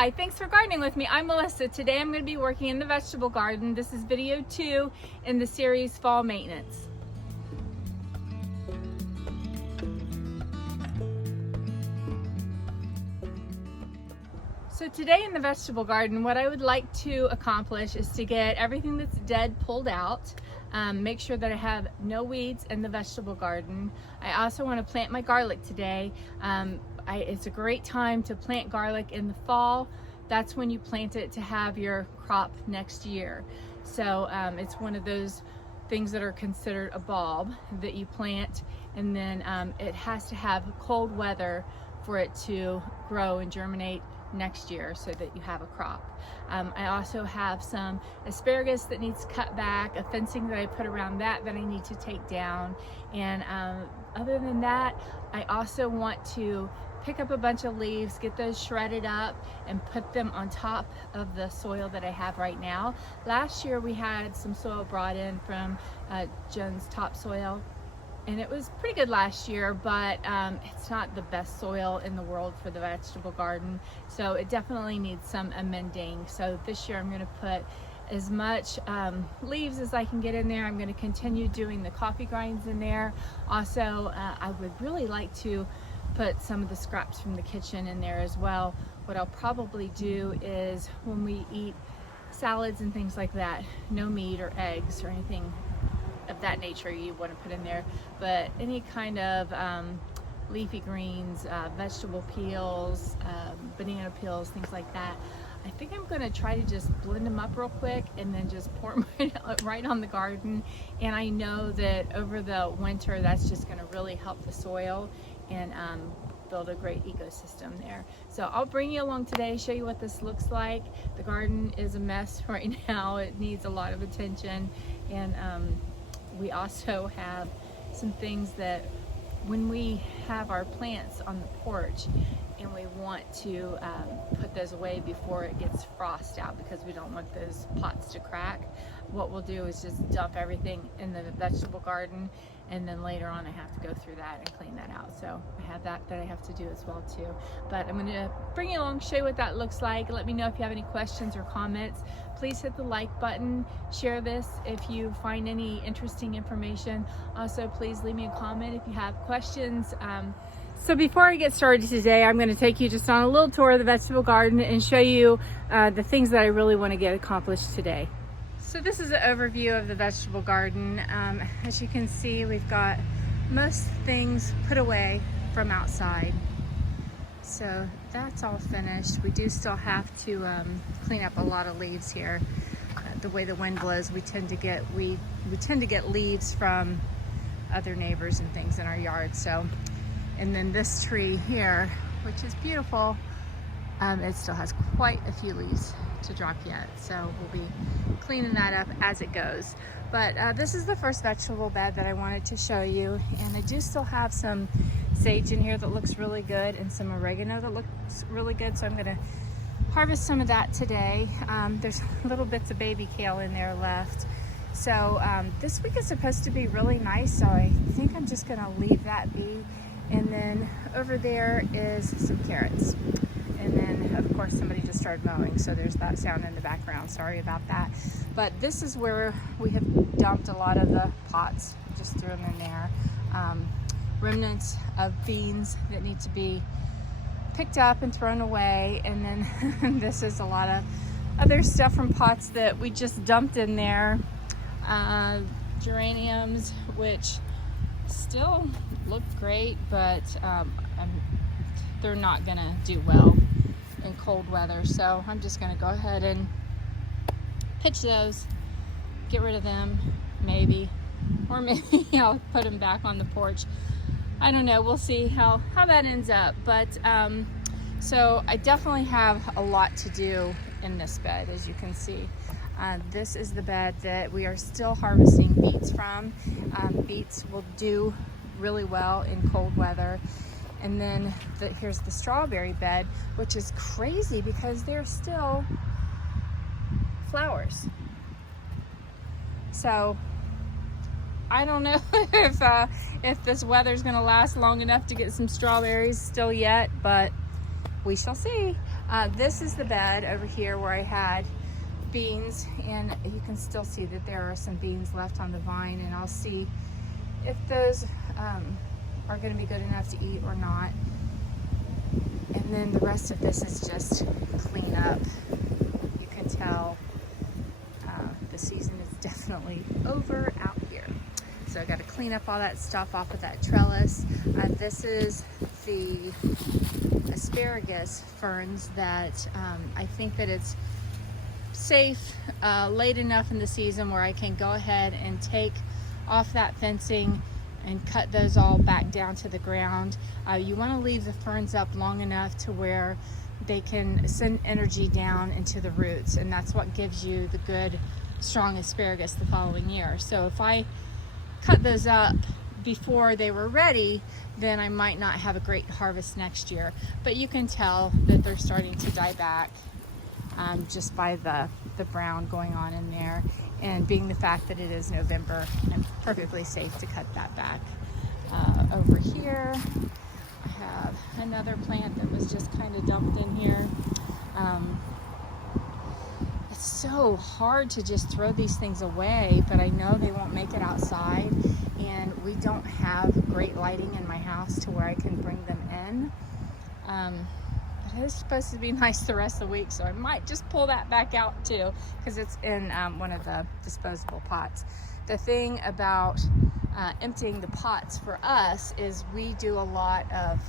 Hi, thanks for gardening with me. I'm Melissa. Today I'm going to be working in the vegetable garden. This is video 2 in the series Fall Maintenance. So today in the vegetable garden, what I would like to accomplish is to get everything that's dead pulled out. Make sure that I have no weeds in the vegetable garden. I also want to plant my garlic today. It's a great time to plant garlic in the fall. That's when you plant it to have your crop next year. So it's one of those things that are considered a bulb that you plant, and then it has to have cold weather for it to grow and germinate next year so that you have a crop. I also have some asparagus that needs cut back, a fencing that I put around that I need to take down, and other than that, I also want to pick up a bunch of leaves, get those shredded up and put them on top of the soil that I have right now. Last year we had some soil brought in from Jones topsoil, and it was pretty good last year, but it's not the best soil in the world for the vegetable garden, so it definitely needs some amending. So this year I'm going to put as much leaves as I can get in there. I'm going to continue doing the coffee grinds in there. Also, I would really like to put some of the scraps from the kitchen in there as well. What I'll probably do is when we eat salads and things like that, no meat or eggs or anything of that nature you want to put in there, but any kind of leafy greens, vegetable peels, banana peels, things like that. I think I'm going to try to just blend them up real quick and then just pour them right on the garden. And I know that over the winter that's just going to really help the soil and build a great ecosystem there. So I'll bring you along today, show you what this looks like. The garden is a mess right now. It needs a lot of attention, and we also have some things that when we have our plants on the porch and we want to put those away before it gets frost out because we don't want those pots to crack, what we'll do is just dump everything in the vegetable garden, and then later on I have to go through that and clean that out. So I have that I have to do as well too. But I'm going to bring you along, show you what that looks like. Let me know if you have any questions or comments. Please hit the like button, share this if you find any interesting information. Also, please leave me a comment if you have questions. So before I get started today, I'm going to take you just on a little tour of the vegetable garden and show you the things that I really want to get accomplished today. So this is an overview of the vegetable garden. As you can see, we've got most things put away from outside. So that's all finished. We do still have to clean up a lot of leaves here. The way the wind blows, we tend to get leaves from other neighbors and things in our yard. So, and then this tree here, which is beautiful, it still has quite a few leaves to drop yet, so we'll be cleaning that up as it goes. But this is the first vegetable bed that I wanted to show you, and I do still have some sage in here that looks really good and some oregano that looks really good, so I'm going to harvest some of that today. There's little bits of baby kale in there left, so this week is supposed to be really nice, so I think I'm just going to leave that be. And then over there is some carrots. And then, of course, somebody just started mowing, so there's that sound in the background. Sorry about that. But this is where we have dumped a lot of the pots. Just threw them in there. Remnants of beans that need to be picked up and thrown away. And then this is a lot of other stuff from pots that we just dumped in there. Geraniums, which still look great, but they're not gonna do well in cold weather, so I'm just gonna go ahead and pitch those, get rid of them, maybe, or maybe I'll put them back on the porch. I don't know, we'll see how that ends up. But so I definitely have a lot to do in this bed, as you can see. This is the bed that we are still harvesting beets from. Beets will do really well in cold weather. And then here's the strawberry bed, which is crazy because they're still flowers. So I don't know if this weather's gonna last long enough to get some strawberries still yet, but we shall see. This is the bed over here where I had beans, and you can still see that there are some beans left on the vine, and I'll see if those are going to be good enough to eat or not. And then the rest of this is just cleanup. You can tell the season is definitely over out here. So I got to clean up all that stuff off of that trellis. This is the asparagus ferns that I think that it's safe late enough in the season where I can go ahead and take off that fencing and cut those all back down to the ground. You want to leave the ferns up long enough to where they can send energy down into the roots, and that's what gives you the good strong asparagus the following year. So if I cut those up before they were ready, then I might not have a great harvest next year. But you can tell that they're starting to die back just by the brown going on in there. And being the fact that it is November, I'm perfectly safe to cut that back. Over here, I have another plant that was just kind of dumped in here. It's so hard to just throw these things away, but I know they won't make it outside, and we don't have great lighting in my house to where I can bring them in. It is supposed to be nice the rest of the week, so I might just pull that back out too, because it's in one of the disposable pots. The thing about emptying the pots for us is we do a lot of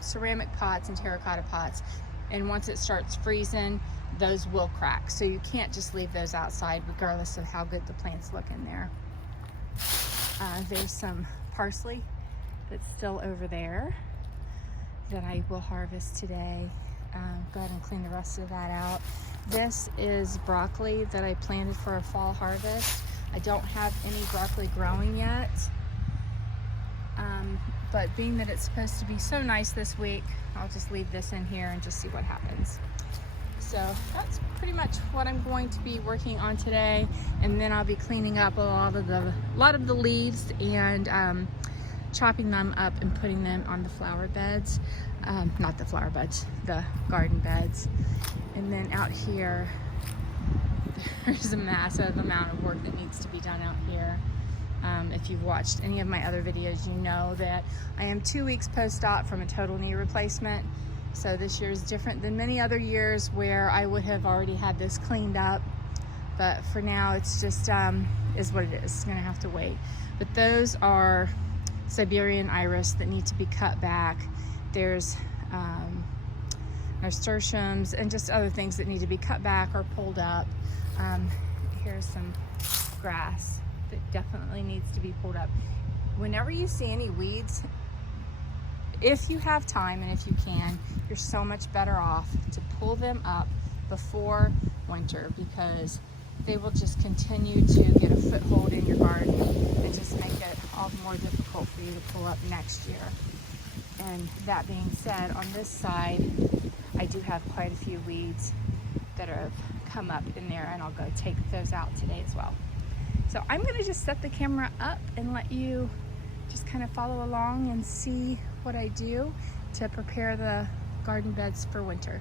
ceramic pots and terracotta pots, and once it starts freezing, those will crack. So you can't just leave those outside regardless of how good the plants look in there. There's some parsley that's still over there that I will harvest today. Go ahead and clean the rest of that out. This is broccoli that I planted for a fall harvest. I don't have any broccoli growing yet, but being that it's supposed to be so nice this week, I'll just leave this in here and just see what happens. So that's pretty much what I'm going to be working on today, and then I'll be cleaning up a lot of the leaves and chopping them up and putting them on the flower beds. Not the flower beds, the garden beds. And then out here, there's a massive amount of work that needs to be done out here. If you've watched any of my other videos, you know that I am 2 weeks post-op from a total knee replacement. So this year is different than many other years where I would have already had this cleaned up. But for now, it's just is what it is. It's gonna have to wait. But those are Siberian iris that need to be cut back. There's nasturtiums and just other things that need to be cut back or pulled up. Here's some grass that definitely needs to be pulled up. Whenever you see any weeds, if you have time and if you can, you're so much better off to pull them up before winter, because they will just continue to get a foothold in your garden and just make it all the more difficult for you to pull up next year. And that being said, on this side, I do have quite a few weeds that have come up in there, and I'll go take those out today as well. So I'm gonna just set the camera up and let you just kind of follow along and see what I do to prepare the garden beds for winter.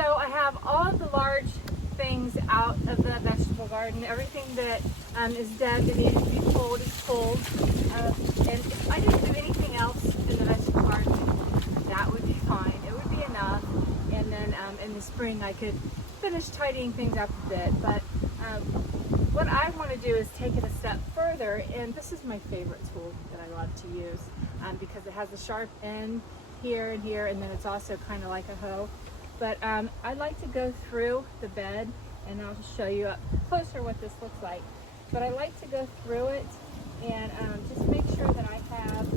So I have all of the large things out of the vegetable garden. Everything that is dead that needs to be pulled is pulled. And if I didn't do anything else in the vegetable garden, that would be fine. It would be enough. And then in the spring I could finish tidying things up a bit. But what I want to do is take it a step further, and this is my favorite tool that I love to use because it has a sharp end here and here, and then it's also kind of like a hoe. But I'd like to go through the bed, and I'll just show you up closer what this looks like. But I like to go through it and just make sure that I have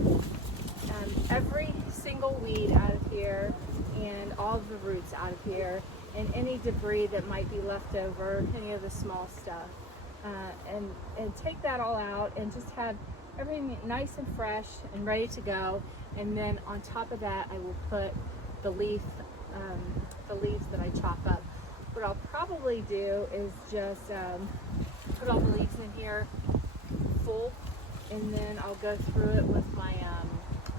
every single weed out of here and all of the roots out of here and any debris that might be left over, any of the small stuff. And take that all out and just have everything nice and fresh and ready to go. And then on top of that, I will put the leaves that I chop up. What I'll probably do is just put all the leaves in here full, and then I'll go through it with my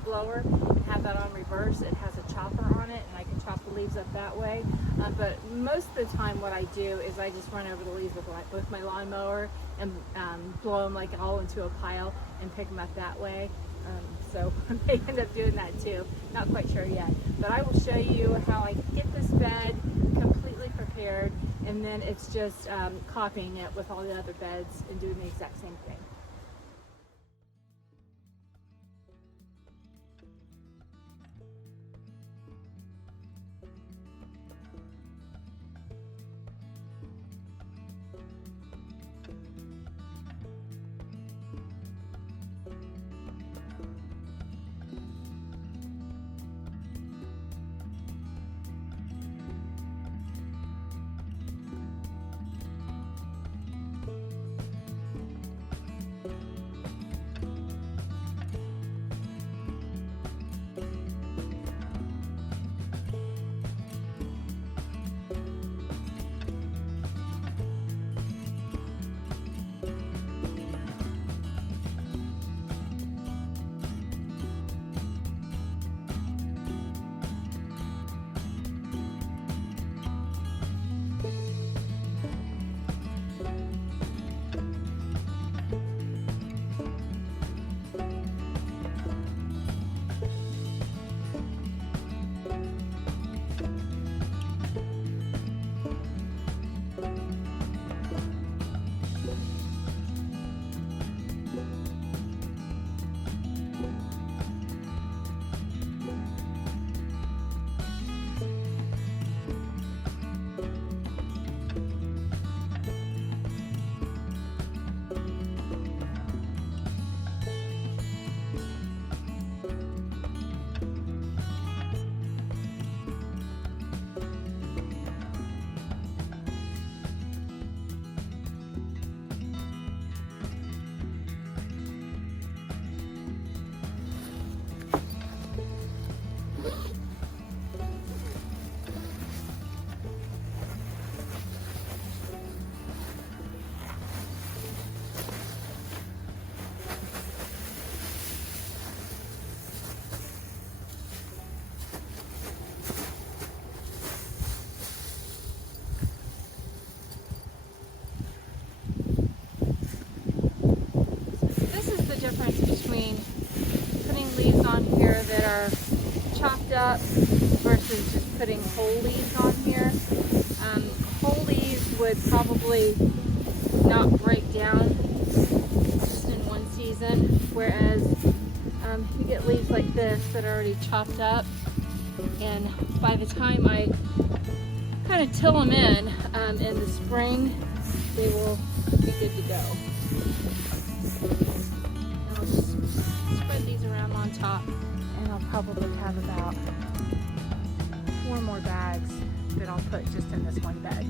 blower and have that on reverse. It has a chopper on it, and I can chop the leaves up that way. But most of the time what I do is I just run over the leaves with my lawnmower and blow them like all into a pile and pick them up that way. So I may end up doing that too. Not quite sure yet. But I will show you how I get this bed completely prepared, and then it's just copying it with all the other beds and doing the exact same thing. Difference between putting leaves on here that are chopped up versus just putting whole leaves on here. Whole leaves would probably not break down just in one season, whereas you get leaves like this that are already chopped up, and by the time I kind of till them in the spring, they will be good to go. Spread these around on top, and I'll probably have about 4 more bags that I'll put just in this one bed.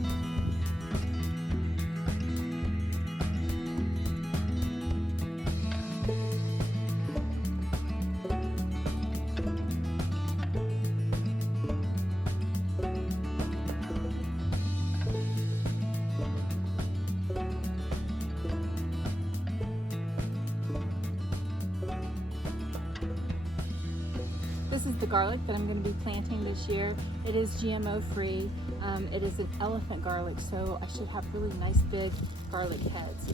this is the garlic that I'm going to be planting this year. It is GMO free. It is an elephant garlic, so I should have really nice big garlic heads.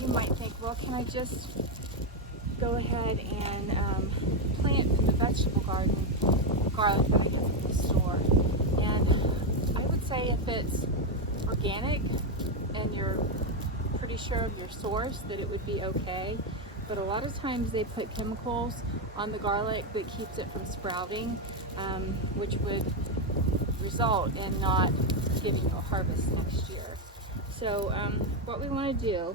You might think, well, can I just go ahead and plant the vegetable garden garlic that I get from the store? And I would say if it's organic and you're pretty sure of your source, that it would be okay. But a lot of times they put chemicals on the garlic that keeps it from sprouting, which would result in not giving you a harvest next year. So what we want to do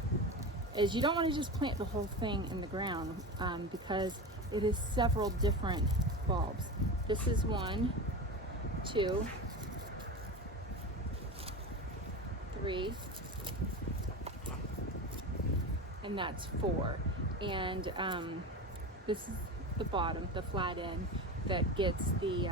is, you don't want to just plant the whole thing in the ground, because it is several different bulbs. This is 1, 2, 3, and that's 4. And this is the bottom, the flat end, that gets the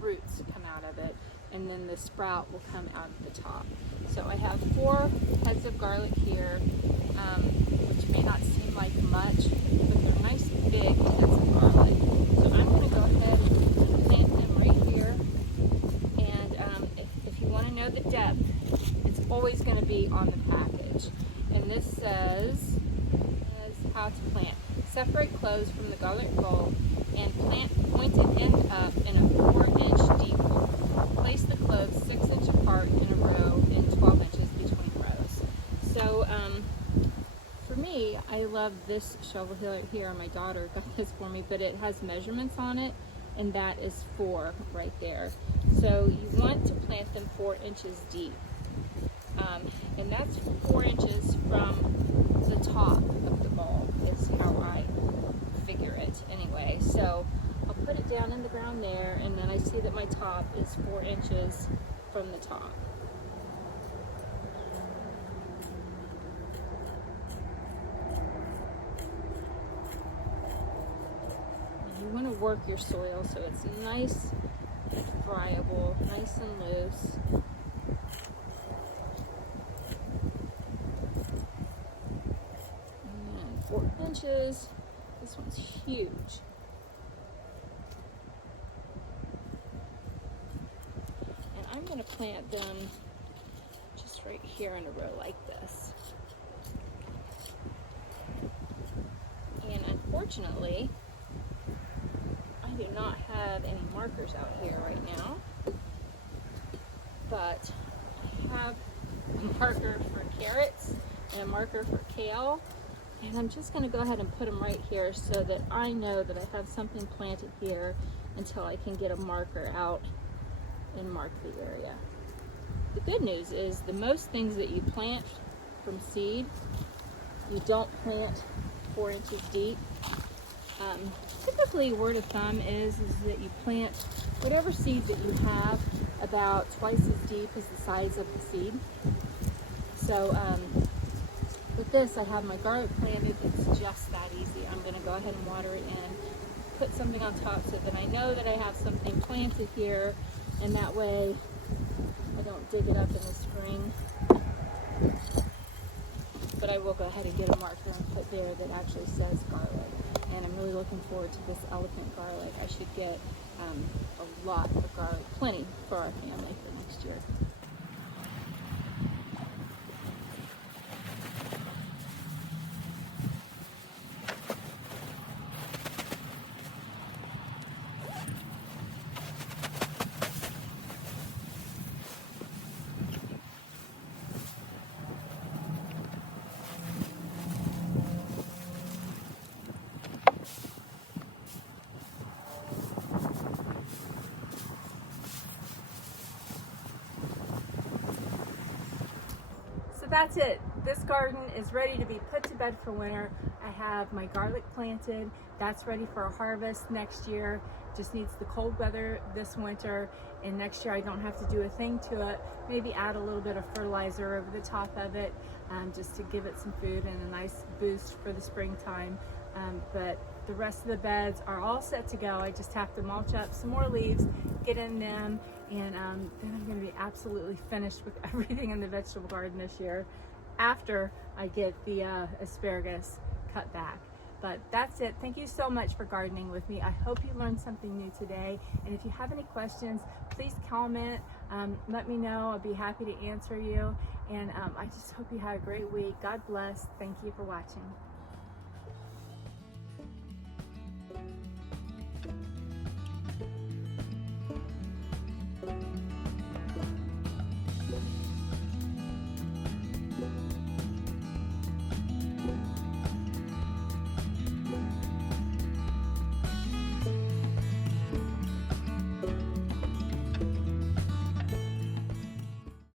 roots to come out of it, and then the sprout will come out of the top. So I have 4 heads of garlic here, which may not seem like much, but they're nice big heads of garlic. So I'm going to go ahead and plant them right here. And if you want to know the depth, it's always going to be on the package. And this says how to plant. Separate cloves from the garlic bulb and plant pointed end up in a 4-inch deep hole. Place the cloves 6 inches apart in a row and 12 inches between rows. So for me, I love this shovel here. My daughter got this for me, but it has measurements on it, and that is 4 right there. So you want to plant them 4 inches deep. And that's 4 inches from the top of the bulb, is how I figure it anyway. So I'll put it down in the ground there, and then I see that my top is 4 inches from the top. You want to work your soil so it's nice and friable, nice and loose. And 4 inches. This one's huge. And I'm going to plant them just right here in a row like this. And unfortunately, I do not have any markers out here right now, but I have a marker for carrots and a marker for kale, and I'm just going to go ahead and put them right here so that I know that I have something planted here until I can get a marker out and mark the area. The good news is, the most things that you plant from seed, you don't plant 4 inches deep. Typically, word of thumb is that you plant whatever seed that you have about twice as deep as the size of the seed. So with this, I have my garlic planted. It's just that easy. I'm going to go ahead and water it in, put something on top so that I know that I have something planted here, and that way I don't dig it up in the spring. But I will go ahead and get a marker and put there that actually says garlic. And I'm really looking forward to this elephant garlic. I should get a lot of garlic, plenty for our family for next year. That's it. This garden is ready to be put to bed for winter. I have my garlic planted. That's ready for a harvest next year. Just needs the cold weather this winter, and next year I don't have to do a thing to it. Maybe add a little bit of fertilizer over the top of it, just to give it some food and a nice boost for the springtime. But the rest of the beds are all set to go. I just have to mulch up some more leaves, get in them, and then I'm going to be absolutely finished with everything in the vegetable garden this year, after I get the asparagus cut back. But that's it. Thank you so much for gardening with me. I hope you learned something new today. And if you have any questions, please comment. Let me know. I'll be happy to answer you. And I just hope you have a great week. God bless. Thank you for watching.